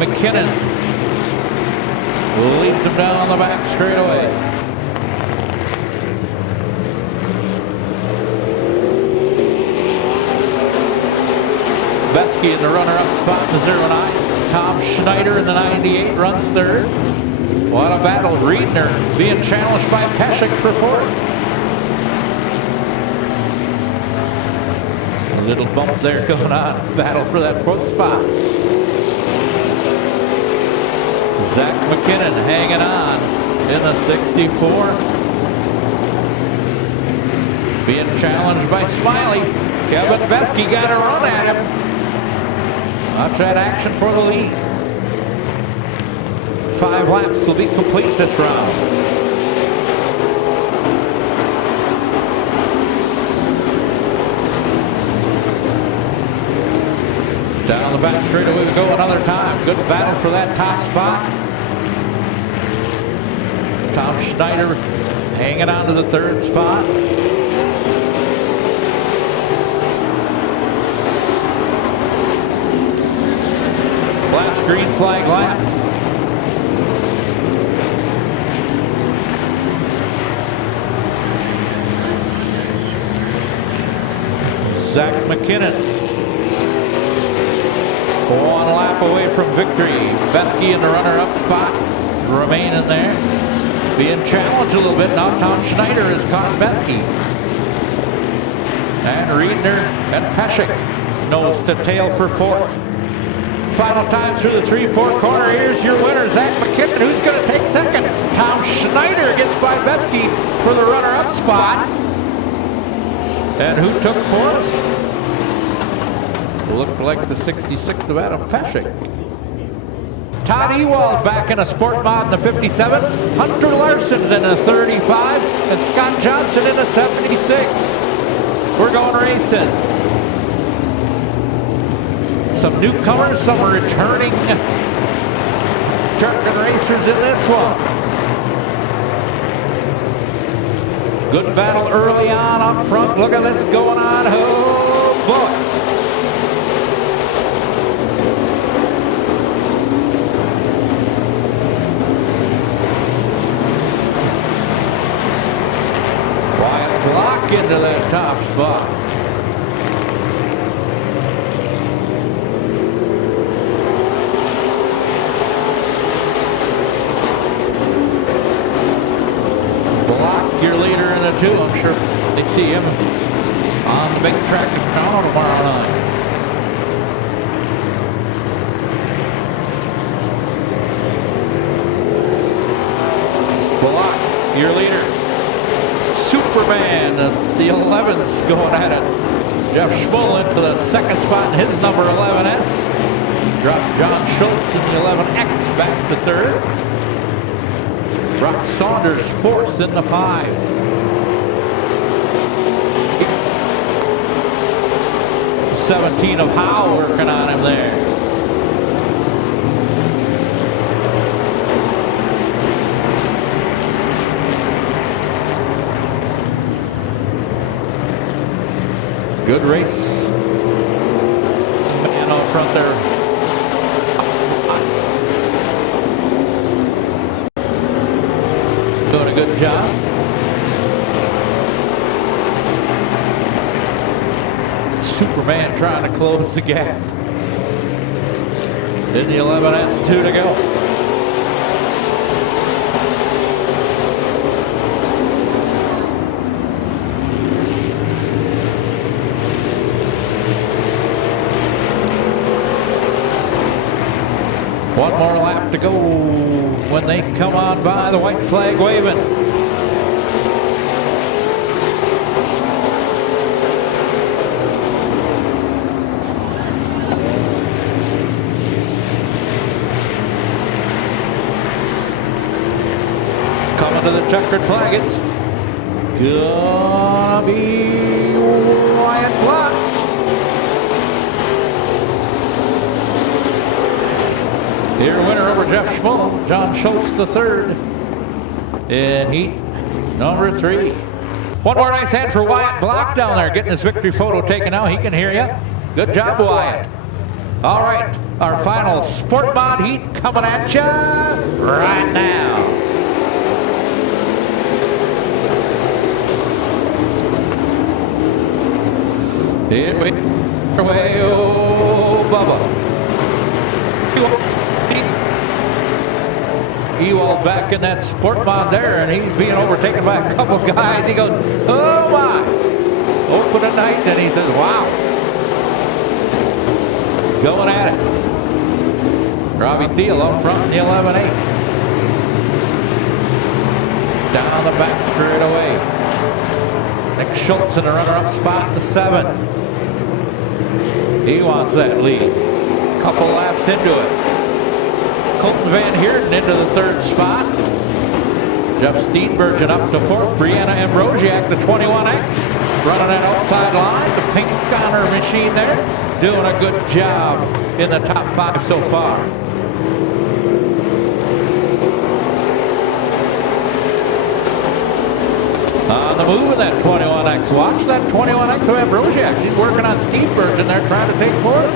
McKinnon leads him down the back straightaway. Besky in the runner-up spot in the 09. Tom Schneider in the 98 runs third. What a battle. Riedner being challenged by Pesek for fourth. A little bump there going on. Battle for that fourth spot. Zach McKinnon hanging on in the 64. Being challenged by Smiley. Kevin Besky got a run at him. Watch that action for the lead. 5 laps will be complete this round. Down the back straightaway we go another time. Good battle for that top spot. Tom Schneider hanging on to the third spot. Last green flag lap. Zach McKinnon, 1 lap away from victory. Besky in the runner-up spot, remaining there. Being challenged a little bit now. Tom Schneider has caught Besky. And Riedner and Pesek nose to tail for fourth. Final time through the 3-4 corner. Here's your winner, Zach McKinnon. Who's going to take second? Tom Schneider gets by Besky for the runner-up spot. And who took fourth? Looked like the 66 of Adam Pesek. Todd Ewald back in a sport mod in the 57. Hunter Larson's in a 35. And Scott Johnson in a 76. We're going racing. Some newcomers, some returning truck and racers in this one. Good battle early on up front. Look at this going on. Oh boy. Wyatt Block into that top spot. Your leader in the 2. I'm sure they see him on the big track tomorrow night. Bullock, your leader. Superman, the 11's going at it. Jeff Schmull into the second spot in his number 11S. Drops John Schultz in the 11X back to third. Brock Saunders fourth in the 5. 17 of Howe working on him there. Good race. Man out front there. Doing a good job. Superman trying to close the gap. In the 11S, 2 to go. One more lap to go when they come on by, the white flag waving. Coming to the checkered flag, it's gonna be Wyatt Block. Your winner over Jeff Schmull, John Schultz the third in heat number 3. One more nice hand for Wyatt Block down there, getting his victory photo taken out. He can hear you. Good job, Wyatt. All right, our final Sport Mod heat coming at you right now. Here we away, oh, Bubba. Ewald back in that Sport Mod there, and he's being overtaken by a couple guys. He goes, oh my. Open at night, and he says, wow. Going at it. Robbie Thiel up front in the 11-8. Down the back straight away. Nick Schultz in the runner-up spot in the 7. He wants that lead. Couple laps into it. Colton Van Heerden into the 3rd spot. Jeff Steenbergen up to 4th. Brianna Ambrosiak, the 21X, running that outside line. The pink on her machine there, doing a good job in the top 5 so far. On the move in that 21X. Watch that 21X of Ambrosiak. She's working on Steenbergen there, trying to take 4th.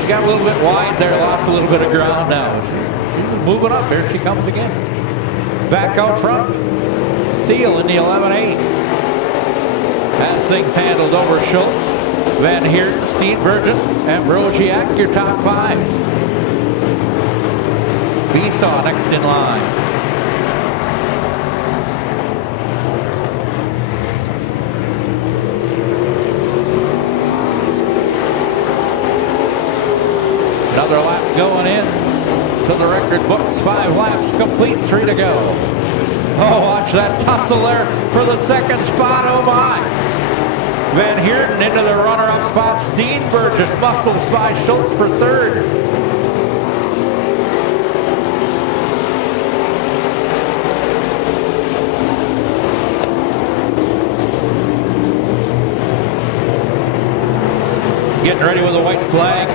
She got a little bit wide there, lost a little bit of ground now. She's moving up. Here she comes again. Back out front. Thiel in the 11-8. Has things handled over Schultz. Van Heerden, Steenbergen, Ambrosiak, your top 5. Besaw next in line. Another lap going in to the record books. 5 laps complete, 3 to go. Oh, watch that tussle there for the 2nd spot. Oh my. Van Heerden into the runner-up spot. Steenbergen muscles by Schultz for 3rd. Getting ready with a white flag.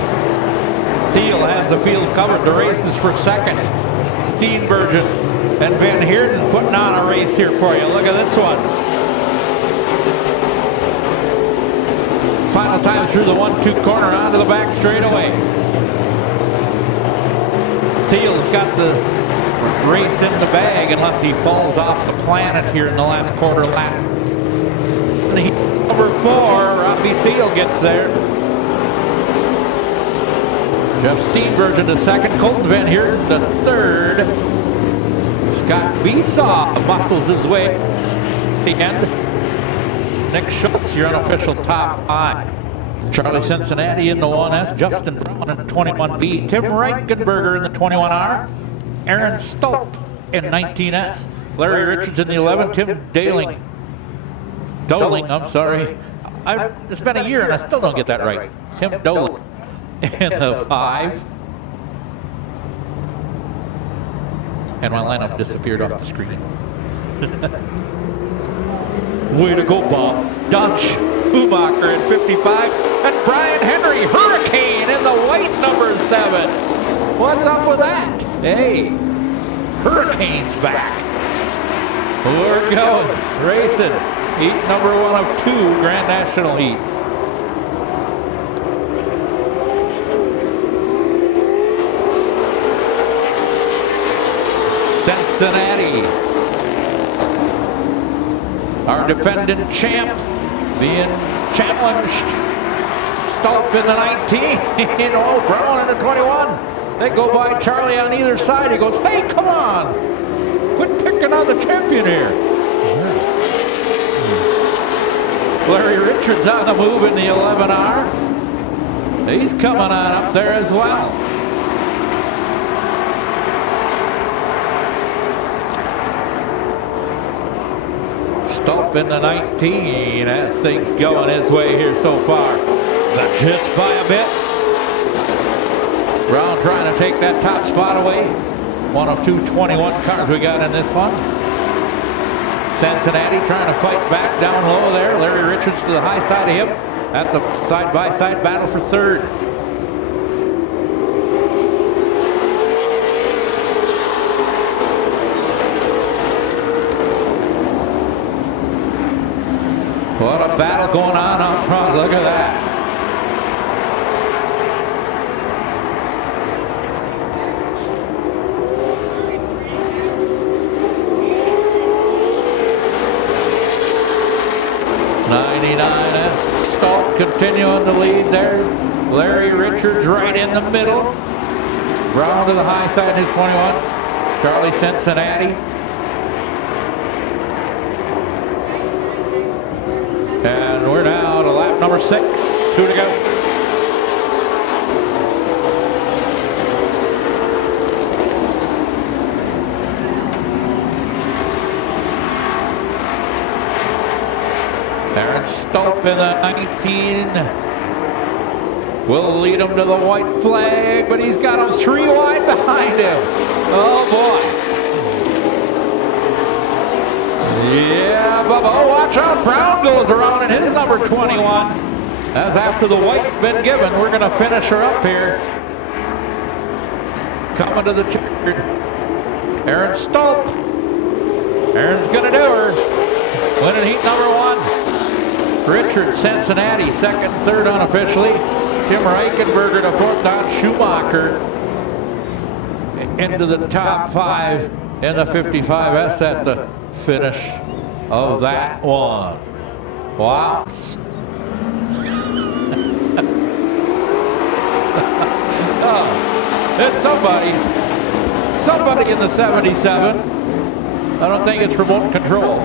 Thiel has the field covered. The race is for 2nd. Steenbergen and Van Heerden putting on a race here for you. Look at this one. Final time through the 1-2 corner onto the back straightaway. Thiel's got the race in the bag unless he falls off the planet here in the last quarter lap. Number 4, Robbie Thiel gets there. Jeff Steenbergen to 2nd, Colton Van Heerden to 3rd. Scott Besaw muscles his way at the end. Nick Schultz, your unofficial top 5. Charlie Cincinnati in the 1S, Justin Brown in the 21B, Tim Reichenberger in the 21R, Aaron Stolt in 19S, Larry Richards in the 11, Tim Doling, I'm sorry. It's been a year and I still don't get that right. Tim Doling in the 5. And my lineup disappeared off the screen. Way to go, Bob. Don Schumacher in 55. And Brian Henry, Hurricane in the white number 7. What's up with that? Hey, Hurricane's back. We're going, racing. Heat number 1 of 2 Grand National heats. Cincinnati, our defending champ, being challenged. Stolp in the 19. Oh, Brown in the 21. They go by Charlie on either side. He goes, hey, come on. Quit picking on the champion here. Larry Richards on the move in the 11R. He's coming on up there as well. Stolp in the 19 as things going his way here so far. But just by a bit. Brown trying to take that top spot away. One of 2 21 cars we got in this one. Cincinnati trying to fight back down low there. Larry Richards to the high side of him. That's a side-by-side battle for 3rd. What a battle going on up front. Look at that. 99S. Stolt continuing to lead there. Larry Richards right in the middle. Brown to the high side, his 21. Charlie Cincinnati. And we're now to lap number 6. 2 to go. Aaron Stolt in the 19. Will lead him to the white flag, but he's got him 3 wide behind him. Oh, boy. Yeah, Bubba. Oh, watch out. Brown goes around in his number 21. As after the white been given, we're going to finish her up here. Coming to the checkered. Aaron Stolt. Aaron's going to do her. Winning heat number 1. Richard Cincinnati, 2nd, 3rd unofficially. Tim Reichenberger to 4th. Don Schumacher into the top 5 in the 55S at the finish of that one. Wow. Oh, it's somebody in the 77. I don't think it's remote control.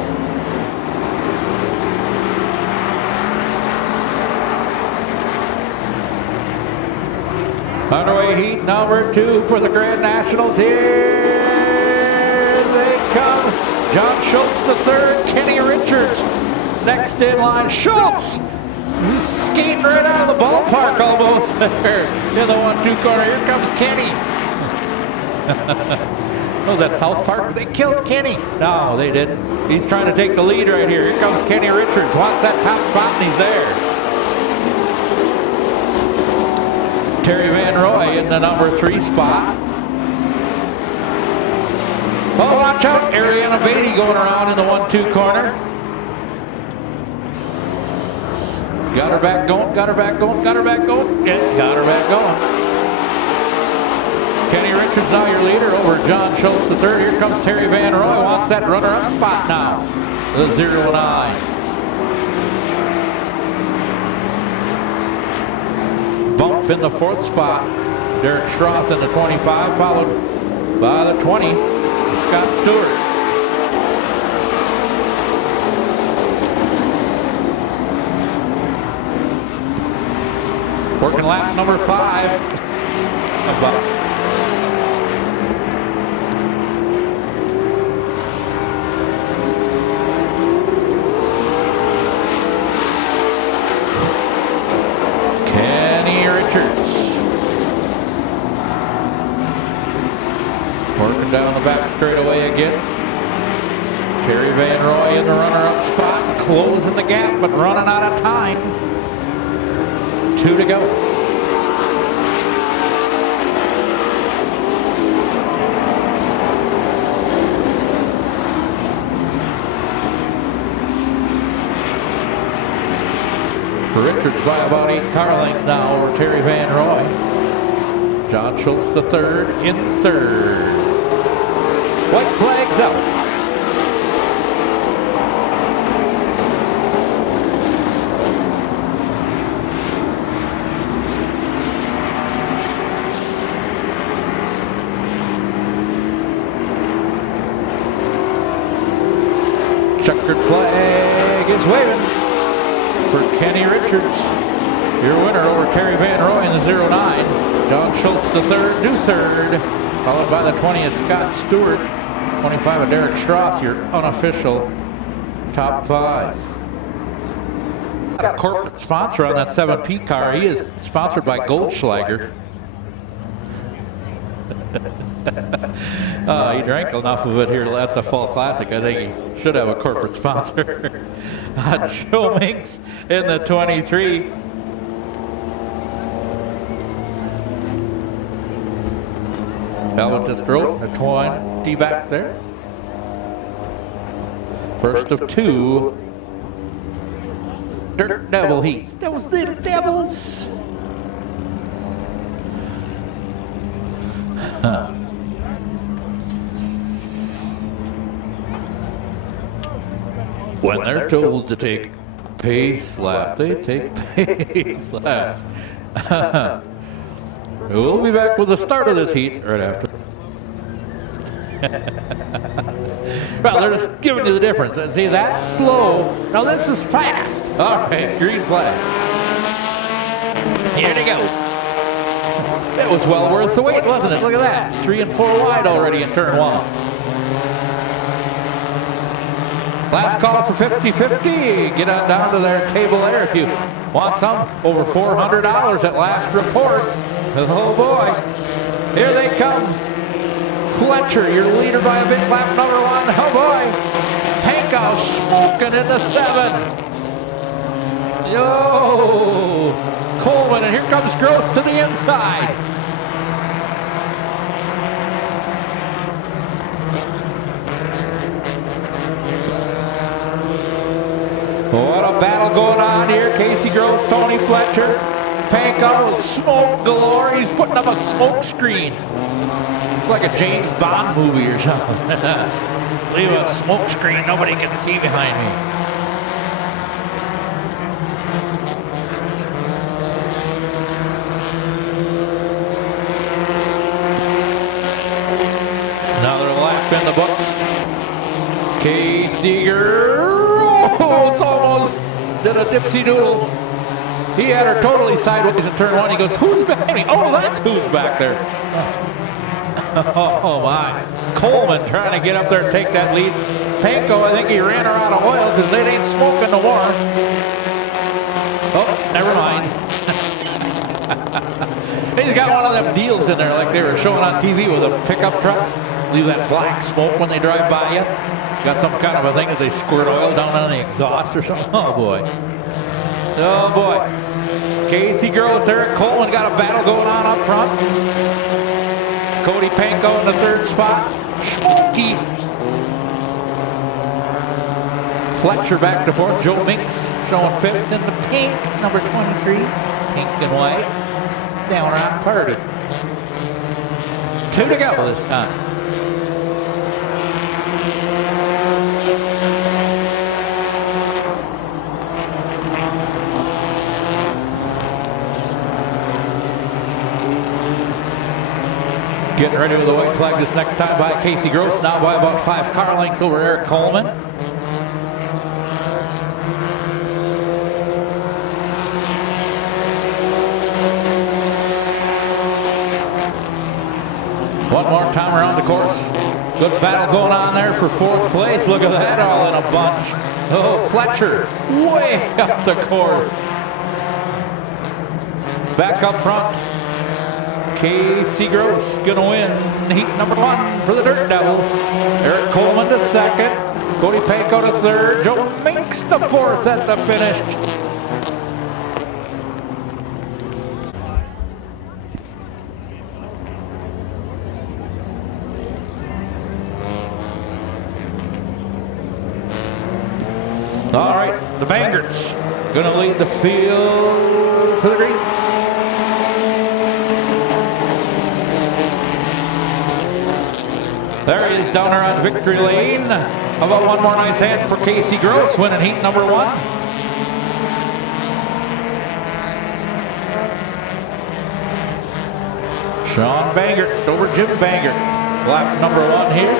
Underway heat number 2 for the Grand Nationals. Here they come. John Schultz the 3rd, Kenny Richards next in line. Schultz, he's skating right out of the ballpark almost there in the 1-2 corner. Here comes Kenny. Oh, that South Park? They killed Kenny. No, they didn't. He's trying to take the lead right here. Here comes Kenny Richards. Wants that top spot, and he's there. Terry Van Roy in the number 3 spot. Oh, watch out. Ariana Beatty going around in the 1-2 corner. Got her back going, got her back going, got her back going. Yeah, got her back going. Kenny Richards now your leader over John Schultz the 3rd. Here comes Terry Van Roy. Wants that runner-up spot now. The 0-9. Bump in the 4th spot. Derek Schroth in the 25, followed by the 20, Scott Stewart. Working lap number 5. Working down the back straightaway again. Terry Van Roy in the runner-up spot, closing the gap, but running out of time. 2 to go. Richards by about 8 car lengths now over Terry Van Roy. John Schultz the 3rd in 3rd. White flags up. Checkered flag is waving for Kenny Richards. Your winner over Terry Van Roy in the 0-9. John Schultz the 3rd, new 3rd. Followed by the 20 is Scott Stewart. 25 of Derek Schroth, your unofficial top 5. Got a corporate sponsor on that 7P car. He is sponsored by Goldschlager. He drank enough of it here at the Fall Classic. I think he should have a corporate sponsor. Joe Minks in the 23. Alvin just wrote the 20 back there. First of 2 Dirt Devil heats. Those little devils. When they're told to take Pace lap. They take pace laps. We'll be back with the start of this heat right after. Well, they're just giving you the difference. See, that's slow. Now this is fast. All right, green flag. Here they go. It was well worth the wait, wasn't it? Look at that. 3 and 4 wide already in turn 1. Last call for 50-50. Get on down to their table there if you want some. Over $400 at last report. Oh boy. Here they come. Fletcher, your leader by a big lap, number 1. Oh boy. Pankow smoking into 7. Yo. Coleman, and here comes Gross to the inside. What a battle going on here. Casey Gross, Tony Fletcher. Pankow, smoke galore. He's putting up a smoke screen. It's like a James Bond movie or something. Leave a smoke screen nobody can see behind me. Another lap in the books. Casey Gross almost did a dipsy doodle. He had her totally sideways in turn 1. He goes, who's behind me? Oh, that's who's back there. Oh my. Coleman trying to get up there and take that lead. Pankow, I think he ran her out of oil because they ain't smoking no more. Oh, never mind. He's got one of them deals in there like they were showing on TV with the pickup trucks. Leave that black smoke when they drive by you. Got some kind of a thing that they squirt oil down on the exhaust or something. Oh boy. Oh boy. Casey Gross, Eric Coleman got a battle going on up front. Cody Pankow in the 3rd spot. Smokey. Fletcher back to 4th. Joe Minks showing 5th in the pink. Number 23. Pink and white. Down around 30. 2 to go this time. Getting ready with the white flag this next time by Casey Gross, now by about 5 car lengths over Eric Coleman. One more time around the course. Good battle going on there for 4th place. Look at that, all in a bunch. Oh, Fletcher way up the course. Back up front. Casey Gross gonna win heat number 1 for the Dirt Devils. Eric Coleman to 2nd. Cody Pankow to 3rd. Joe Minks to 4th at the finish. All right, the Bangarts gonna lead the field to the green. There he is down there on victory lane. How about one more nice hand for Casey Gross, winning heat number 1. Sean Bangert over Jim Bangert. Lap number 1 here.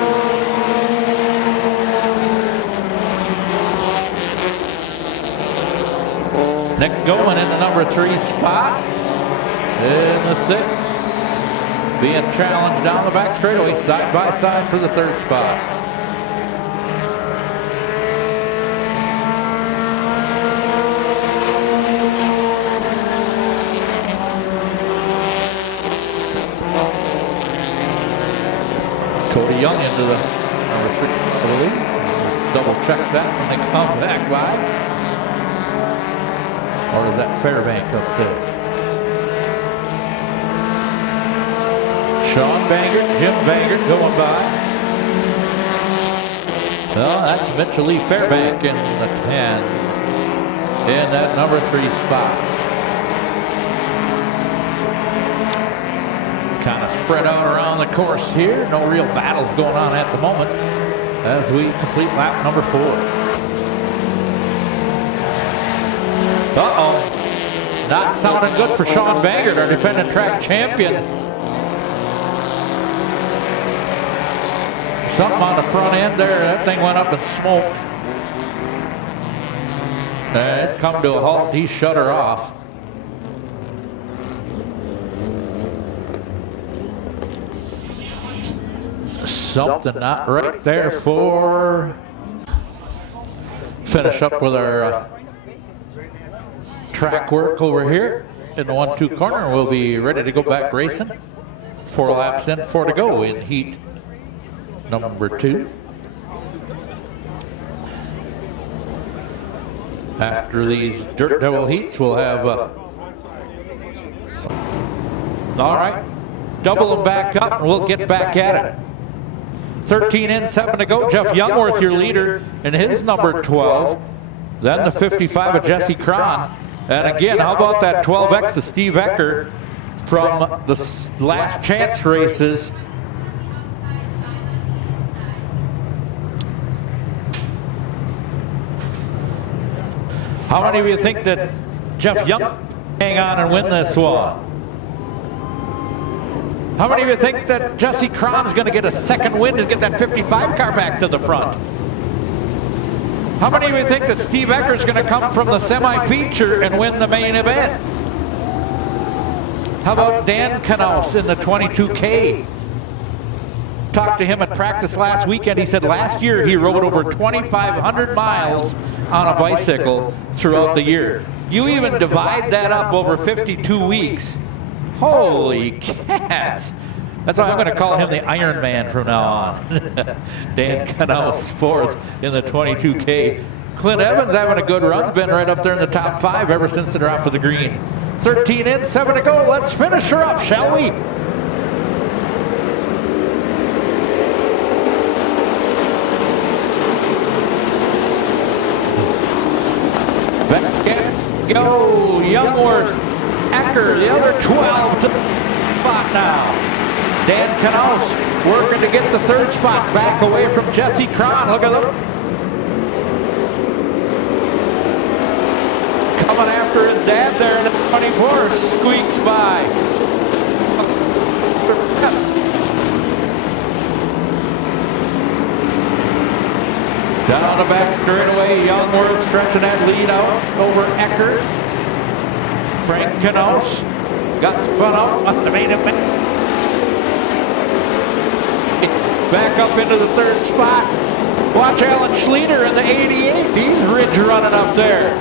Nick Goman in the number 3 spot. In the 6. Being challenged down the back straightaway, side by side for the 3rd spot. Cody Young into the number 3, I believe. Double check that when they come back by. Or is that Fairbank up there? Sean Bangert, Jim Bangert going by. Well, that's Mitchell Lee Fairbank in the 10. In that number 3 spot. Kind of spread out around the course here. No real battles going on at the moment as we complete lap number 4. Uh-oh. Not sounding good for Sean Bangert, our defending track champion. Something on the front end there. That thing went up in smoke. And it come to a halt. He shut her off. Something not right there for... Finish up with our track work over here in the 1-2 corner. We'll be ready to go back racing. 4 laps in, 4 to go in heat number 2. After these Dirt Devil heats, we'll have all right, double them back up and we'll get back at it. 13 in, 7 to go. Jeff Youngworth, your leader, in his number 12. Then the 55 of Jesse Cron. And again, how about that 12X of Steve Ecker from the last chance races? How many of you think that Jeff Young hang on and win this one? How many of you think that Jesse Cron's going to get a second win and get that 55 car back to the front? How many of you think that Steve Ecker's going to come from the semi-feature and win the main event? How about Dan Knaus in the 22K? Talked to him at practice last weekend. He said last year he rode over 2,500 miles on a bicycle throughout the year. You even divide that up over 52 weeks. Holy cats. That's why I'm going to call him the Iron Man from now on. Dan Knaus, 4th in the 22K. Clint Evans having a good run. Been right up there in the top 5 ever since the drop of the green. 13 in, 7 to go. Let's finish her up, shall we? Back in go. Youngworth, Ecker, the other 12 to the spot now. Dan Knaus working to get the 3rd spot back away from Jesse Cron. Look at them. Coming after his dad there in the 24. Squeaks by. Down the back straightaway, Youngworth stretching that lead out over Ecker. Frank Knaus got spun out, must have made him back up into the 3rd spot. Watch Alan Schleter in the 88. He's ridge running up there.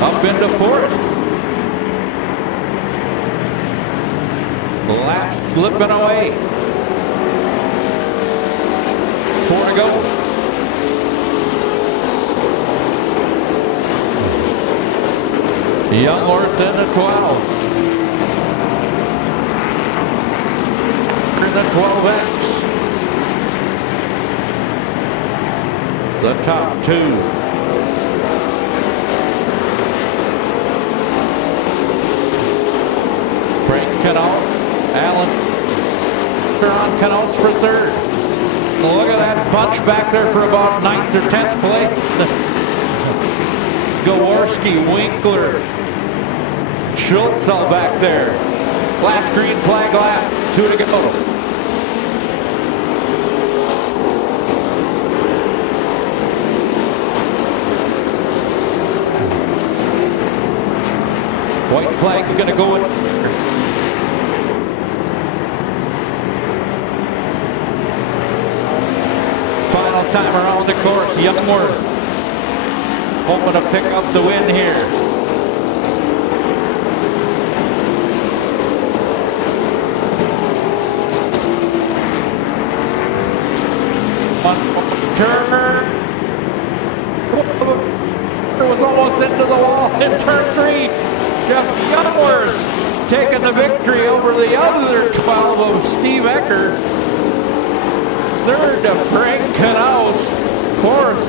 Up into 4th. Lap slipping away. 4 to go. Youngworth in the 12. In the 12X. The top 2. Frank Knaus, Alan Knaus for 3rd. Look at that bunch back there for about 9th or 10th place. Gaworski, Winkler, Schultz all back there. Last green flag lap, 2 to go. White flag's gonna go in. Final time around the course, Youngworth hoping to pick up the win here. One turn. It was almost into the wall in turn 3. Jeff Youngworth taking the victory over the other 12 of Steve Ecker. 3rd to Frank Knaus. 4th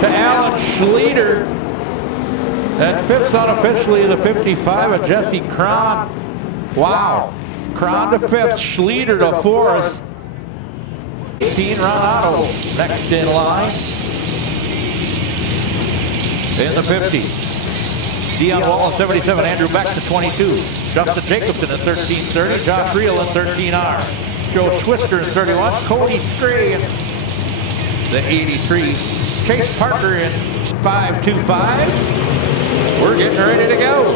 to Alan Schleter. And 5th unofficially the 55 of Jesse Cron. Wow. Cron to 5th, Schleter to 4th. 18 run auto next in line. In the 50, Dion Wall in 77, Andrew Bex at 22, Justin Jacobson in 1330, Josh Reel in 13R, Joe Schwister in 31, Cody Scray in the 83, Chase Parker in 525. We're getting ready to go.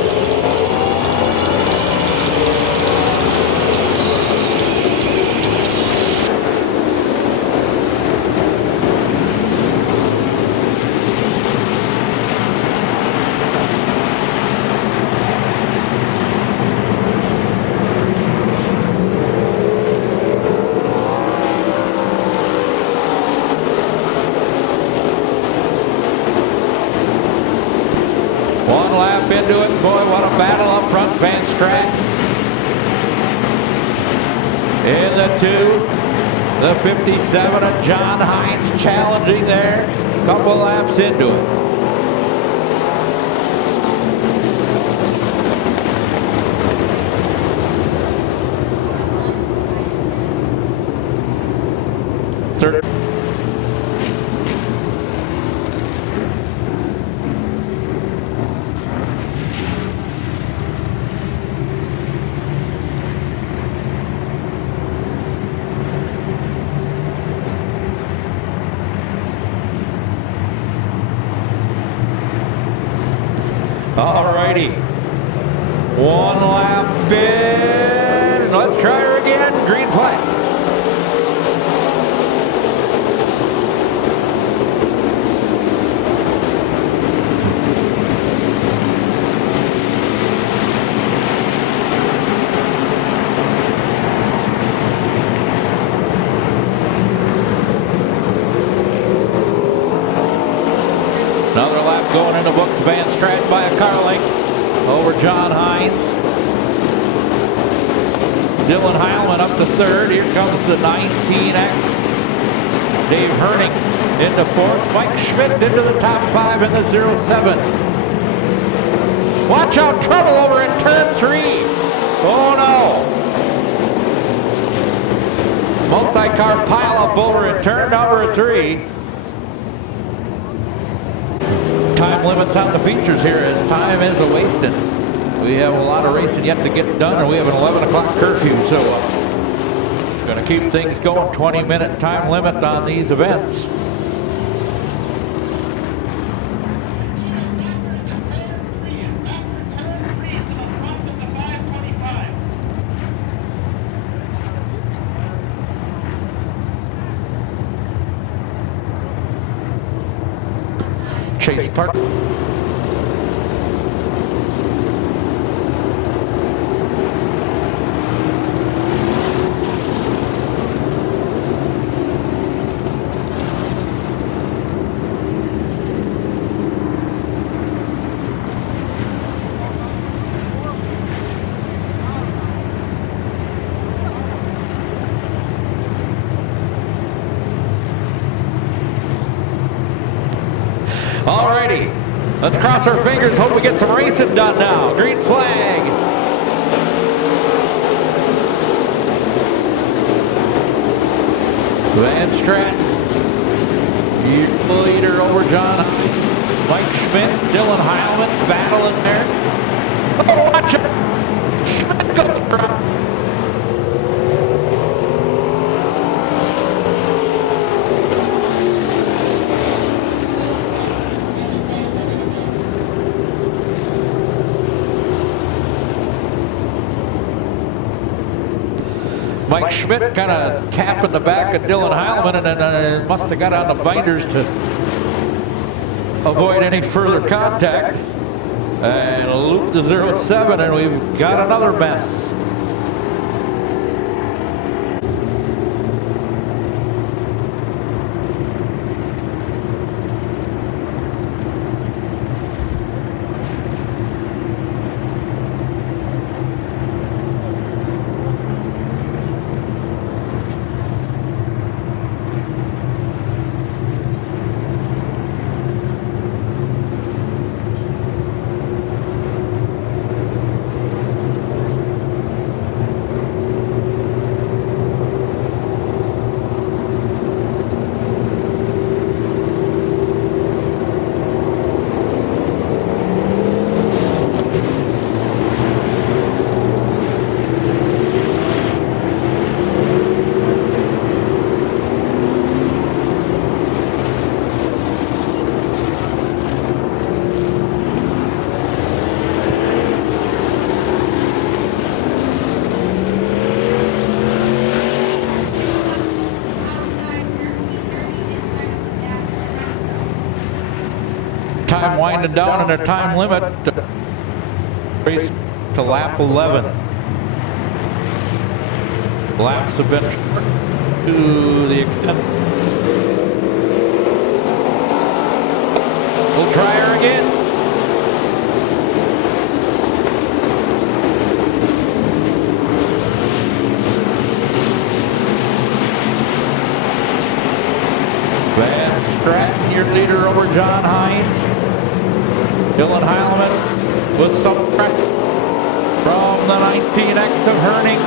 One lap into it. Boy, what a battle up front. Van Strat in the 2. The 57 of John Hines challenging there. Couple laps into it. Third. All righty. One lap in. Let's try her again. Green flag. Another lap going in the books. Van Strat by a car length over John Hines. Dylan Heilman up to third. Here comes the 19X. Dave Herning into fourth. Mike Schmidt into the top 5 in the 07. Watch out, trouble over in turn 3. Oh no. Multi-car pileup over in turn number 3. Time limits on the features here as time is a-wasting. We have a lot of racing yet to get done, and we have an 11 o'clock curfew, so going to keep things going. 20-minute time limit on these events. Chase Park. Alrighty, let's cross our fingers, hope we get some racing done now. Green flag. Van Strat, leader over John Hines. Mike Schmidt, Dylan Heilman battling there. Oh, watch it. Schmidt goes around. Mike Schmidt kind of tapping the back of Dylan Heilman, and then must have got on the binders to avoid any further contact. And loop the 07, and we've got another mess. winding down in their time limit. Race to lap 11. Laps have been short to the extent. We'll try her again. Van Stratton, your leader over John Hines. Dylan Heilman with some pressure from the 19X of Herning.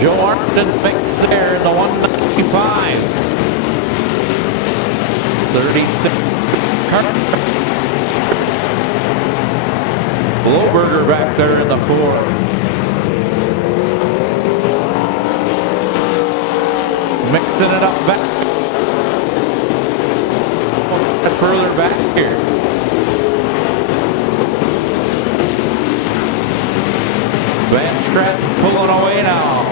Joe Arnton mix there in the 195. 36. Blowberger back there in the 4. Mixing it up back. Further back here. Van Stratton pulling away now.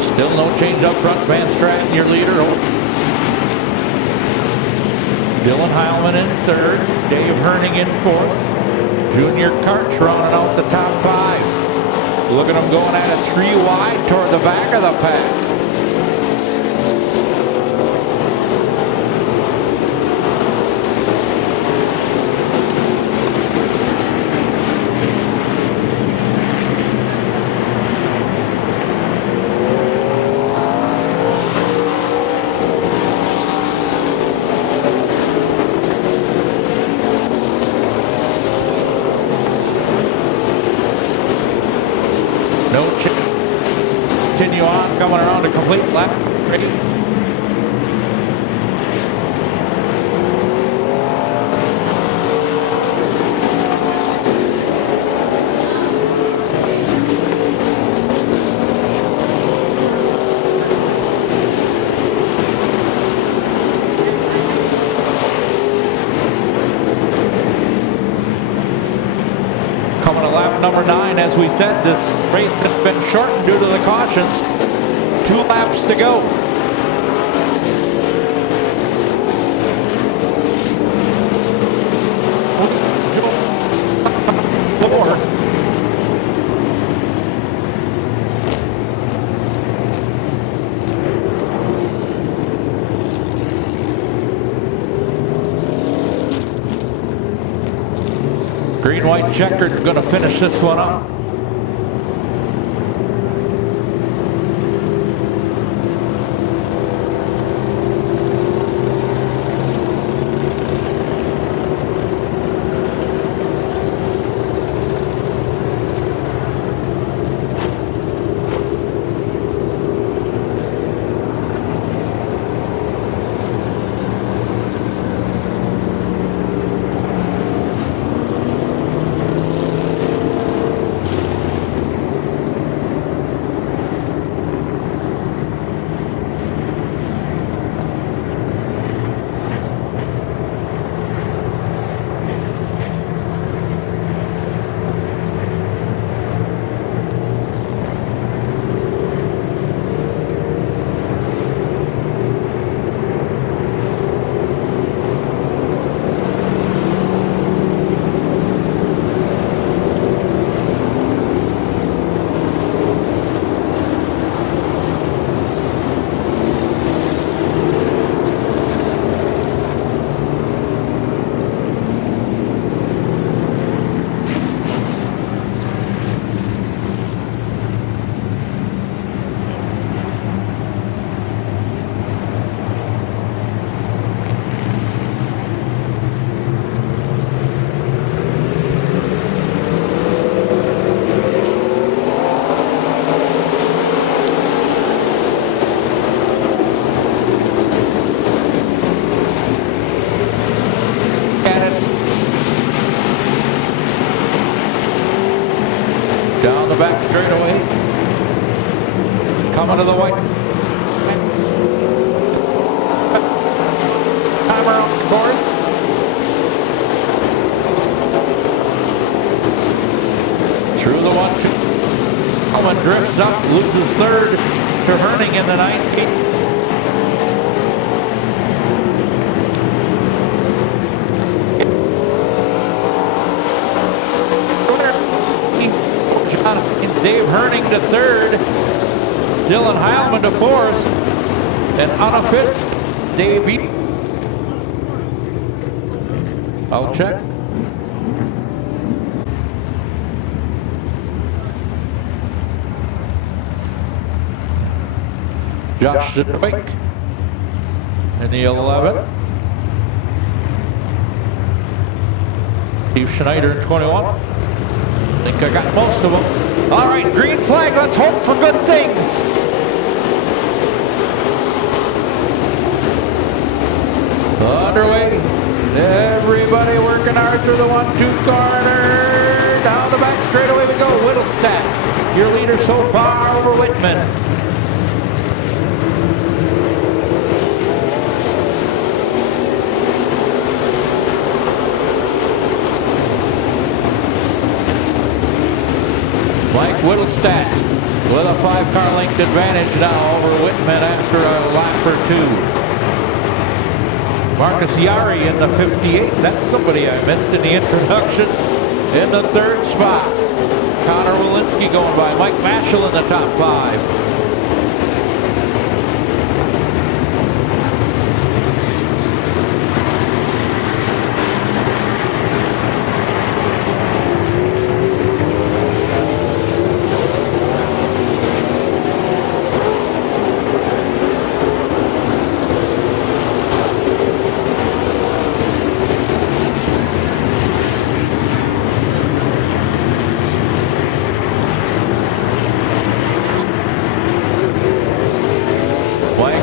Still no change up front. Van Stratton, your leader. Dylan Heilman in third. Dave Herning in fourth. Junior Karch rounding out the top 5. Look at them going at it 3 wide toward the back of the pack. Continue on, coming around a complete lap. Ready. Coming to lap number 9, as we said, this race has been shortened due to the cautions. 2 laps to go. Green, white checkered, going to finish this one up. Down the back straightaway. Coming to the white. Timer on the course. Heilman drifts up, loses third to Herning in the 19th. Dave Herning to third, Dylan Heilman to fourth, and unfit Dave. I'll check. Josh Zwick in the 11. Steve Schneider in 21. I think I got most of them. All right, green flag. Let's hope for good things. Underway. Everybody working hard through the 1-2 corner. Down the back straightaway we go. Whittlestadt, your leader so far over Whitman. Mike Whittlestadt with a 5-car length advantage now over Whitman after a lap or two. Marcus Yari in the 58. That's somebody I missed in the introductions. In the third spot. Connor Walensky going by. Mike Mashall in the top 5.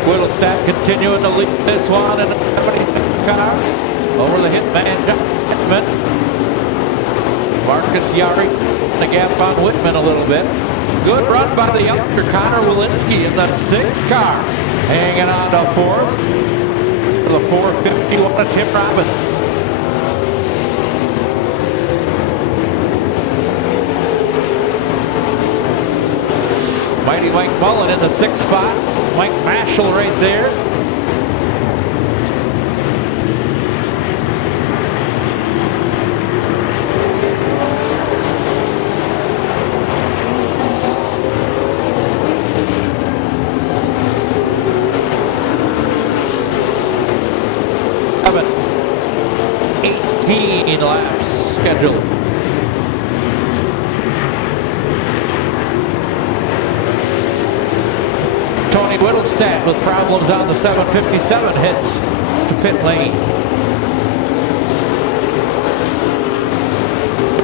Whittlestadt continuing to lead this one in the 77 car over the Hitman Hitman. Marcus Yari the gap on Whitman a little bit. Good run by the youngster Connor Walensky in the 6th car, hanging on to 4th for the 451 of Tim Robbins. Mighty Mike Mullen in the 6th spot. Mike Mashall right there. Seven, 18 laps scheduled. Tony Whittlestadt with problems on the 757 hits to pit lane.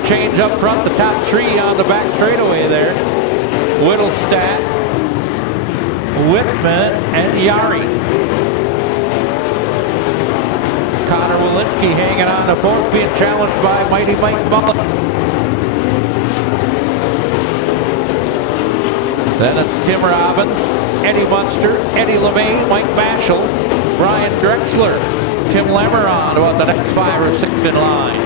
Change up front, the top 3 on the back straightaway there. Whittlestadt, Whitman, and Yari. Connor Walensky hanging on to 4th, being challenged by Mighty Mike Mullen. Then it's Tim Robbins, Eddie Munster, Eddie LeMay, Mike Mashall, Brian Drexler, Tim Lemeron, about the next 5 or 6 in line.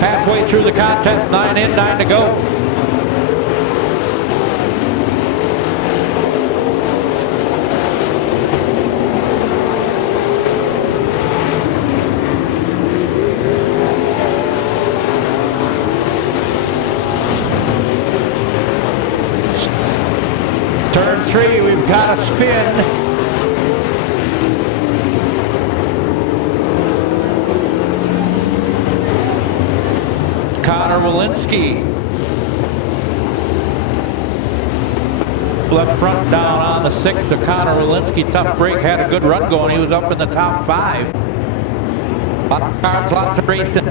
Halfway through the contest, 9 in, 9 to go. Turn 3, we've got a spin. Connor Walensky. Left front down on the 6th of Connor Walensky. Tough break, had a good run going. He was up in the top 5. Lots of cars, lots of racing.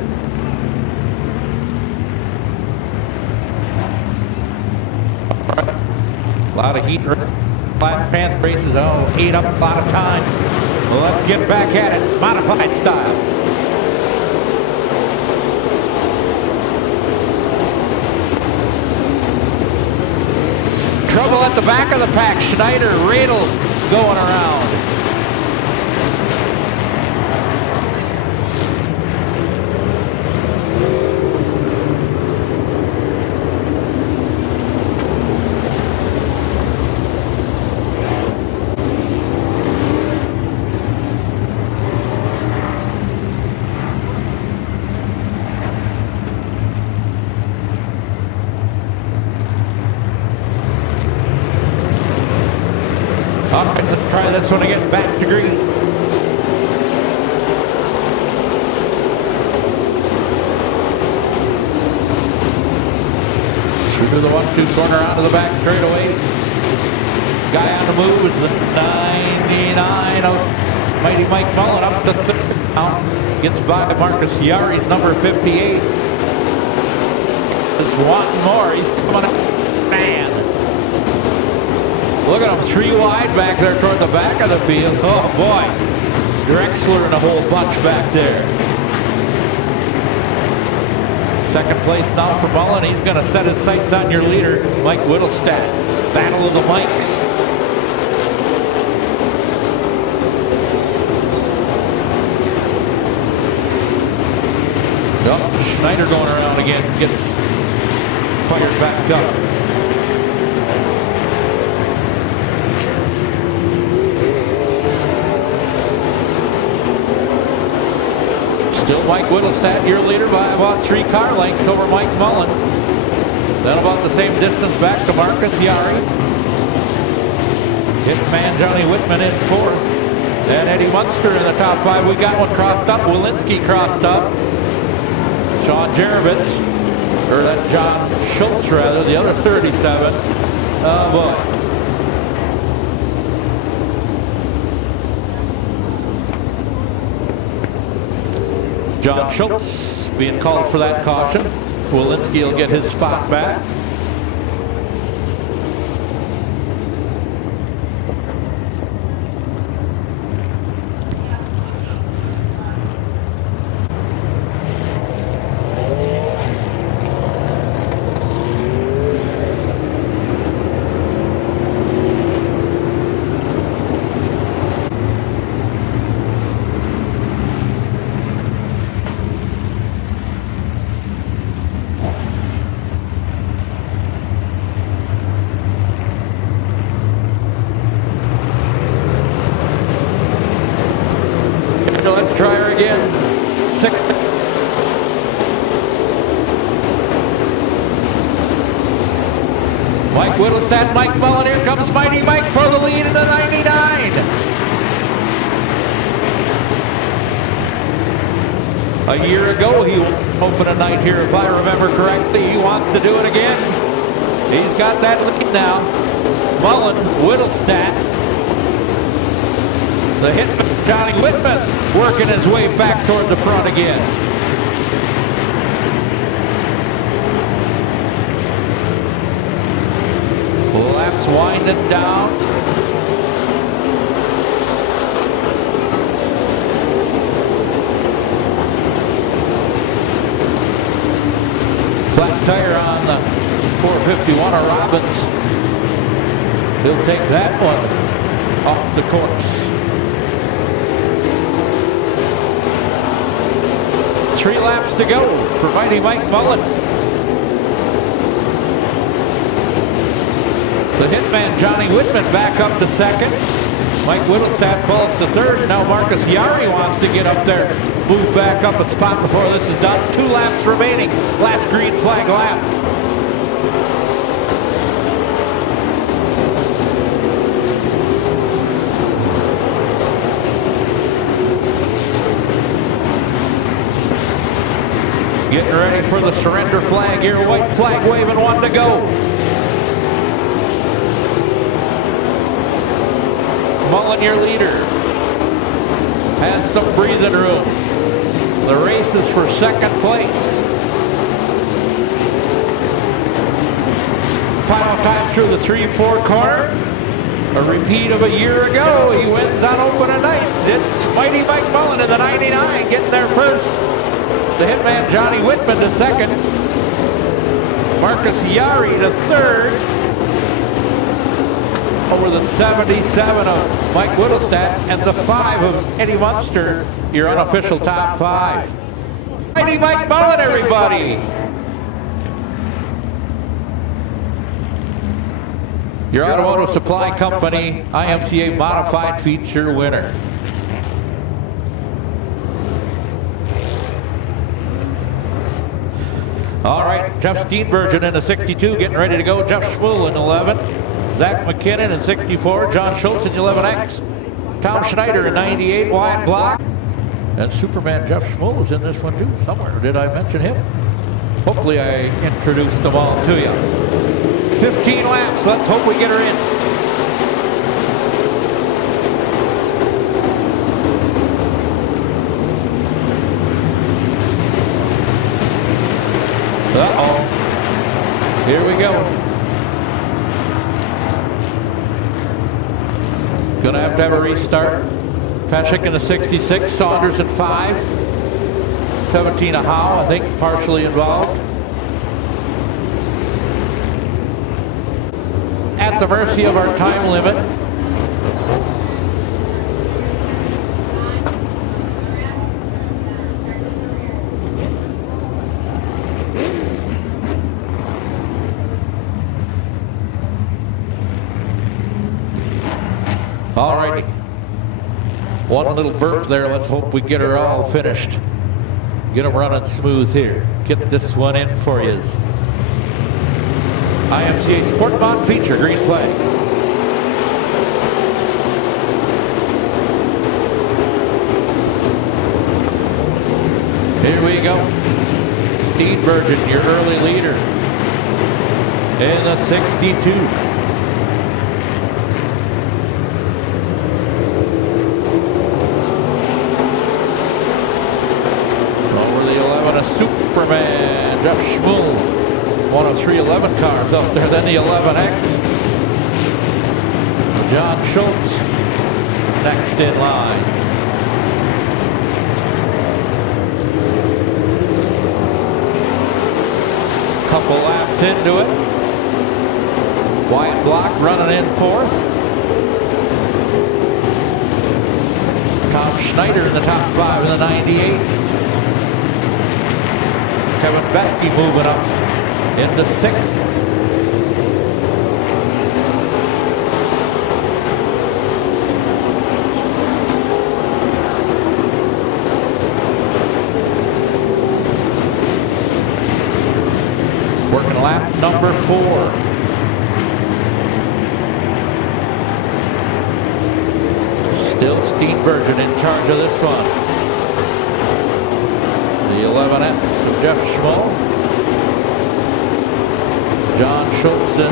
A lot of heat, flat pants races. Oh, ate up a lot of time. Well, let's get back at it, modified style. Trouble at the back of the pack. Schneider, Radel going around. Let's try this one again, back to green. Through the 1-2 corner onto the back straightaway. Guy on the move is the 99 of Mighty Mike Mullen up to third now. Gets by Marcus Yari's number 58. Just wanting more. He's coming up. Man. Look at him, 3 wide back there toward the back of the field. Oh boy. Drexler and a whole bunch back there. Second place now for Mullen. He's going to set his sights on your leader, Mike Whittlestadt. Battle of the Mikes. Oh, Schneider going around again. Gets fired back up. Still Mike Whittlestadt, your leader, by about 3 car lengths over Mike Mullen. Then about the same distance back to Marcus Yari. Hitman Johnny Whitman in 4th. Then Eddie Munster in the top 5. We got one crossed up. Walensky crossed up. Sean Jerevitz, or that John Schultz rather, the other 37. Oh boy. John Schultz being called for that caution. Walensky will get his spot back. Let's try her again. 6. Mike Whittlestadt, Mike Mullen. Here comes Mighty Mike for the lead in the 99. A year ago, he opened a night here, if I remember correctly. He wants to do it again. He's got that lead now. Mullen, Whittlestadt. The hitman, Johnny Whitman, working his way back toward the front again. Laps winding down. Flat tire on the 451 of Robbins. He'll take that one off the course. 3 laps to go for Mighty Mike Mullen. The hitman Johnny Whitman back up to 2nd. Mike Whittlestadt falls to 3rd. Now Marcus Yari wants to get up there, move back up a spot before this is done. 2 laps remaining. Last green flag lap. Getting ready for the surrender flag here. White flag waving, 1 to go. Mullen, your leader, has some breathing room. The race is for 2nd place. Final time through the 3-4 corner. A repeat of a year ago. He wins on opening night. It's Mighty Mike Mullen in the 99 getting there first. The hitman Johnny Whitman to 2nd. Marcus Yari to 3rd. Over the 77 of Mike Whittlestadt and the 5 of Eddie Munster, your unofficial top 5. Mighty Mike Mullen, everybody. Your automotive supply company, IMCA modified feature winner. All right, Jeff Steenbergen in the 62, getting ready to go. Jeff Schmuel in 11. Zach McKinnon in 64, John Schultz in 11X, Tom Schneider in 98, Wyatt Block, and Superman Jeff Schmull is in this one too, somewhere. Did I mention him? Hopefully I introduced them all to you. 15 laps, let's hope we get her in. Uh-oh. Here we go. Gonna have to have a restart. Peshek in the 66, Saunders at 5. 17 a Howe, I think, partially involved. At the mercy of our time limit. All righty. One little burp there. Let's hope we get her all finished. Get them running smooth here. Get this one in for you. IMCA Sport Mod feature, green flag. Here we go. Steenbergen, your early leader in the 62. Superman, Jeff Schmull, one of 311 cars up there, then the 11X. John Schultz next in line. Couple laps into it. Wyatt Block running in fourth. Tom Schneider in the top 5 in the 98. Kevin Besky moving up into 6th. Working lap number 4. Still Steenbergen in charge of this one. The 11S of Jeff Schmull. John Schultz in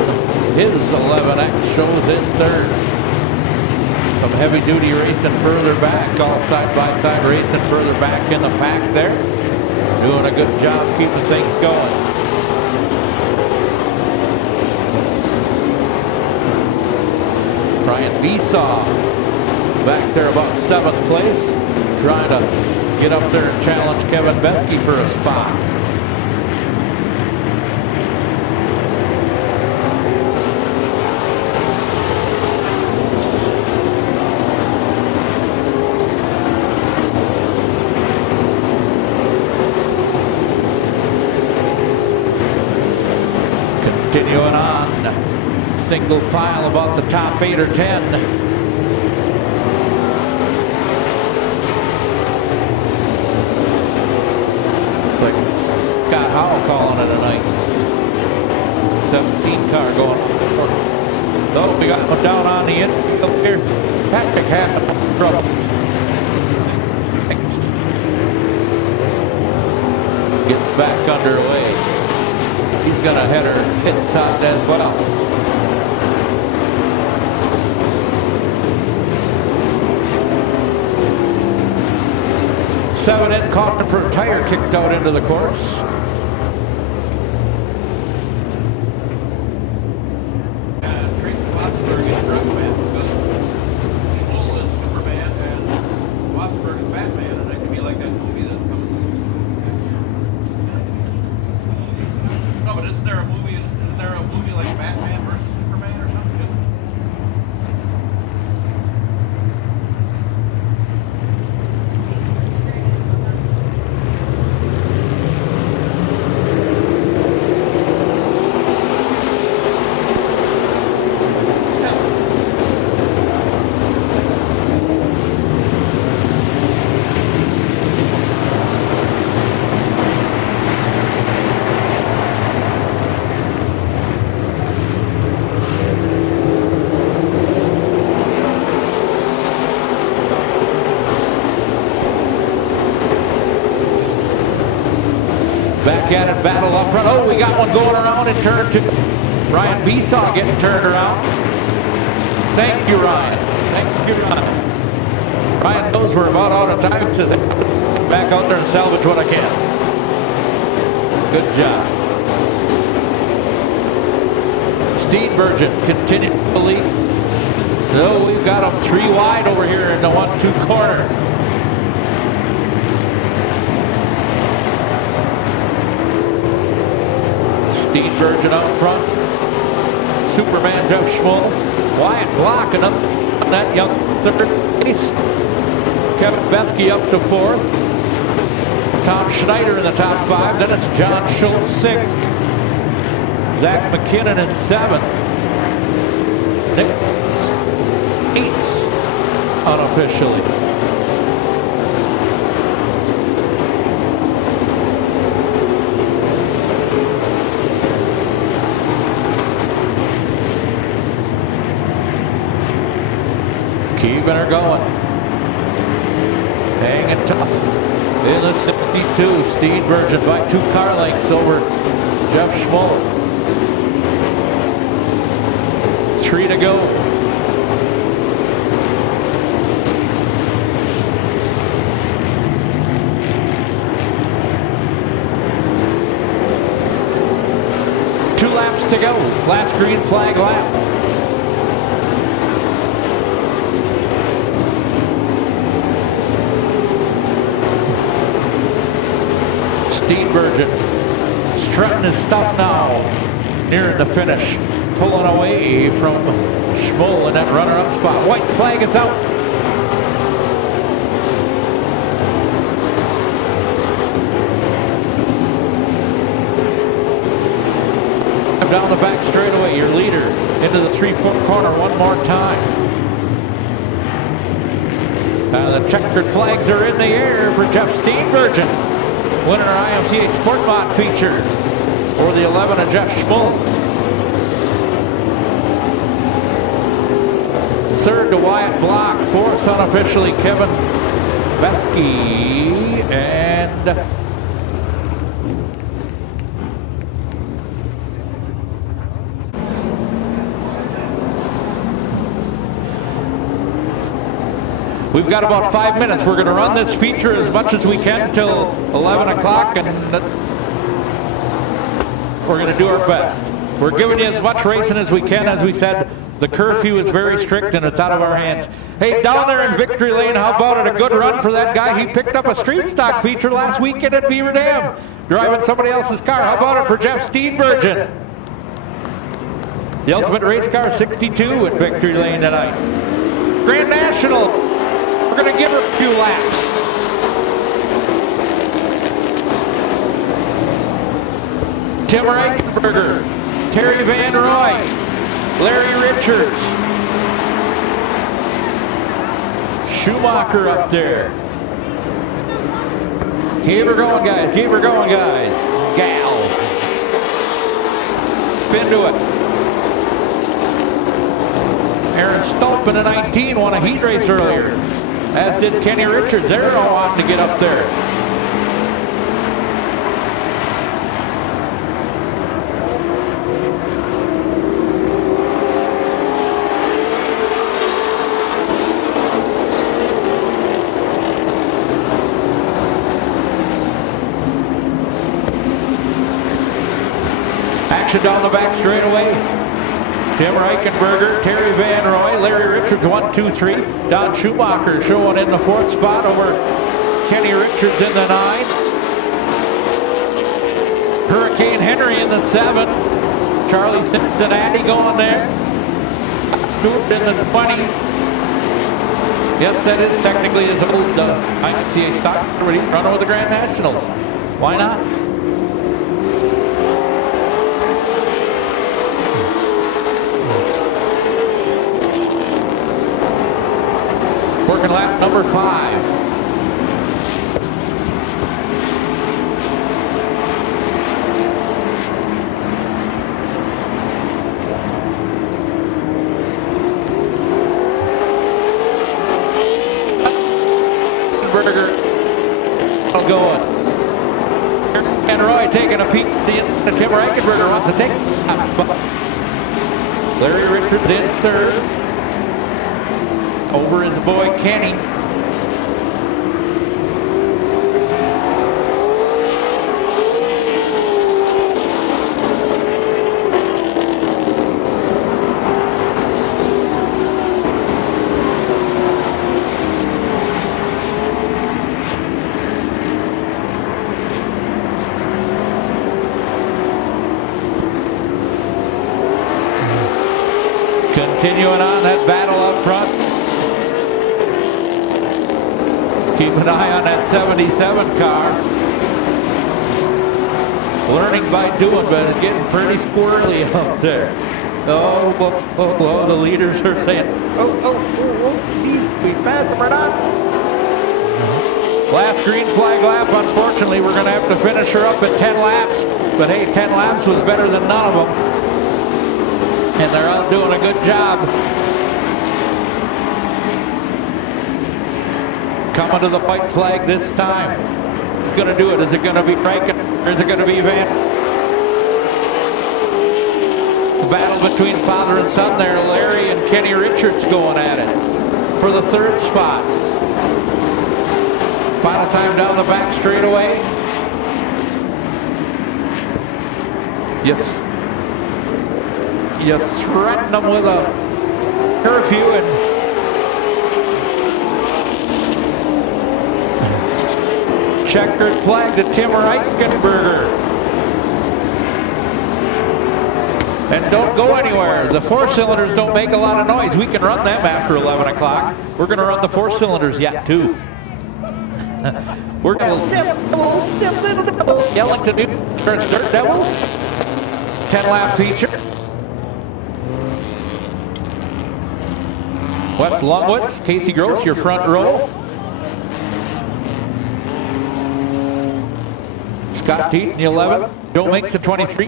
his 11X shows in 3rd. Some heavy duty racing further back, all side by side racing further back in the pack there. Doing a good job keeping things going. Brian Besaw back there about 7th place, trying to get up there and challenge Kevin Besky for a spot. Continuing on, single file about the top 8 or 10. Scott Howell calling it a night. 17 car going on. Though we got one down on the end up here. Patrick had troubles. Gets back underway. He's gonna head her pit side as well. Seven in, caught for a tire kicked out into the course. back at it, battle up front. Oh, we got one going around in turn 2. Ryan Besaw getting turned around. Thank you, Ryan. Thank you, Ryan. Ryan knows we're about out of time. He says, back out there and salvage what I can. Good job. Steenbergen continuing to lead. No, we've got them 3 wide over here in the 1-2 corner. Steenbergen up front. Superman Jeff Schmull. Wyatt Block another on that young third place. Kevin Besky up to 4th. Tom Schneider in the top 5. Then it's John Schultz 6th. Zach McKinnon in 7th. Nick 8th unofficially. Keeping her going. Hanging tough. In the 62, Steenbergen by 2 car lengths over Jeff Schmull. 3 to go. Two laps to go. Last green flag lap. Steenbergen strutting his stuff now, nearing the finish, pulling away from Schmull in that runner-up spot. White flag is out. Down the back straightaway, your leader into the 3-foot corner one more time. The checkered flags are in the air for Jeff Steenbergen, winner IMCA Sport Mod feature for the 11 of Jeff Schmull. Third to Wyatt Block, 4th unofficially Kevin Besky, and we've got about 5 minutes. We're going to run this feature as much as we can till 11 o'clock, and we're going to do our best. We're giving you as much racing as we can. As we said, the curfew is very strict and it's out of our hands. Hey, down there in Victory Lane, how about it? A good run for that guy. He picked up a street stock feature last weekend at Beaver Dam, driving somebody else's car. How about it for Jeff Steenbergen? The Ultimate Race Car 62 at Victory Lane tonight. Grand National. We're going to give her a few laps. Tim Reichenberger, Terry Van Roy, Larry Richards, Schumacher up there. Keep her going, guys. Keep her going, guys. Gal. Spin to it. Aaron Stolp in the 19 won a heat race earlier, as did Kenny Richards. They're all wanting to get up there. Action down the back straightaway. Tim Reichenberger, Terry Van Roy, Larry Richards 1, 2, 3. Don Schumacher showing in the 4th spot over Kenny Richards in the 9. Hurricane Henry in the 7. Charlie Cincinnati going there. Stewart in the 20. Yes, that is technically his old ICA stock, but he's running with the Grand Nationals. Why not? Working lap number 5. Berger going. And Roy taking a peek. The Tim Reichenberger wants to take. Larry Richards in third. Over his boy Kenny. Continuing on that battle up front. Keep an eye on that 77 car. Learning by doing, but it's getting pretty squirrely up there. Oh, the leaders are saying, geez, we passed them or not? Last green flag lap, unfortunately, we're going to have to finish her up at 10 laps. But hey, 10 laps was better than none of them. And they're out doing a good job. Coming to the white flag this time. Who's going to do it? Is it going to be Rankin or is it going to be Van? The battle between father and son there. Larry and Kenny Richards going at it for the third spot. Final time down the back straightaway. Yes. You threaten them with a curfew and checkered flag to Tim Reichenberger. And don't go anywhere. The four cylinders don't make a lot of noise. We can run them after 11 o'clock. We're going to run the four cylinders yet too. We're going to Ellington Dirt Devils. 10-lap feature. Wes Longwitz, Casey Gross, your front row. Scott Teat in the 11. Joe Minks at 23.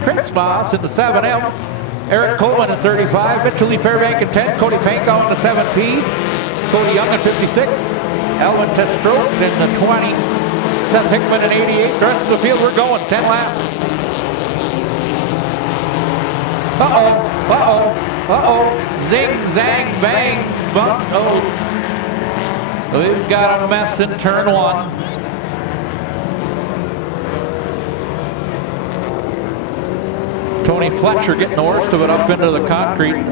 Chris Moss in the 7M. Eric Coleman at 35. Mitchell Lee Fairbank at 10. Cody Pankow in the 7P. Cody Young at 56. Alvin Testroke in the 20. Seth Hickman at 88. The rest of the field, we're going 10 laps. Zing, zang, bang, bump. We've got a mess in turn one. Tony Fletcher getting the worst of it up into the concrete.